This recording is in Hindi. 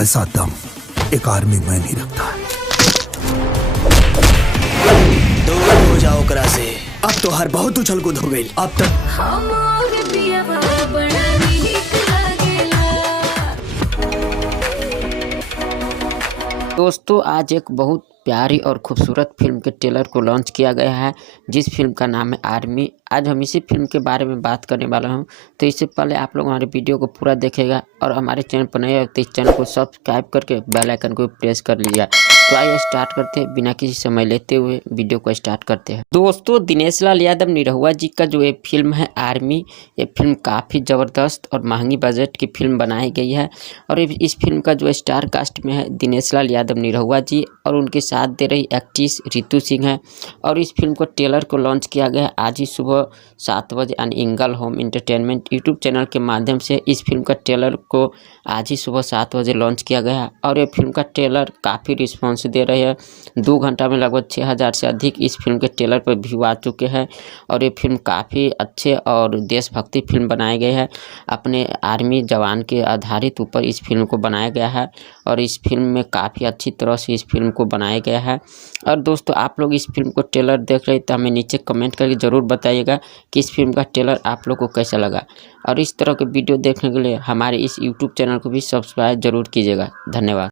ऐसा दम एक आर्मी में नहीं रखता। दूर हो जाओ करा से। अब तो हर बहुत उछल कूद हो गई। अब तक दोस्तों आज एक बहुत प्यारी और खूबसूरत फिल्म के ट्रेलर को लॉन्च किया गया है, जिस फिल्म का नाम है आर्मी। आज हम इसी फिल्म के बारे में बात करने वाला हूं। तो इससे पहले आप लोग हमारे वीडियो को पूरा देखेगा और हमारे चैनल पर नए हो तो इस चैनल को सब्सक्राइब करके बेल आइकन को प्रेस कर लीजिए। तो आइए स्टार्ट करते हैं, बिना किसी समय लेते हुए वीडियो को स्टार्ट करते हैं। दोस्तों दिनेश लाल यादव निरहुआ जी का जो ये फिल्म है आर्मी, ये फिल्म काफ़ी ज़बरदस्त और महंगी बजट की फिल्म बनाई गई है। और इस फिल्म का जो स्टार कास्ट में है दिनेश लाल यादव निरहुआ जी और उनके साथ दे रही एक्ट्रेस रितु सिंह है। और इस फिल्म को ट्रेलर को लॉन्च किया गया आज ही सुबह 7 बजे angle home entertainment YouTube channel के माध्यम से। इस फिल्म का ट्रेलर को आज ही सुबह 7 बजे लॉन्च किया गया है और ये फिल्म का ट्रेलर काफ़ी रिस्पॉन्स दे रही है। 2 घंटा में लगभग 6000 से अधिक इस फिल्म के ट्रेलर पर व्यू आ चुके हैं। और ये फिल्म काफ़ी अच्छे और देशभक्ति फिल्म बनाई गई है। अपने आर्मी जवान के आधारित ऊपर इस फिल्म को बनाया गया है और इस फिल्म में काफ़ी अच्छी तरह से इस फिल्म को बनाया गया है। और दोस्तों आप लोग इस फिल्म को ट्रेलर देख रहे हैं तो हमें नीचे कमेंट करके ज़रूर बताइएगा कि इस फिल्म का ट्रेलर आप लोग को कैसा लगा। और इस तरह के वीडियो देखने के लिए हमारे इस यूट्यूब चैनल को भी सब्सक्राइब जरूर कीजिएगा। धन्यवाद।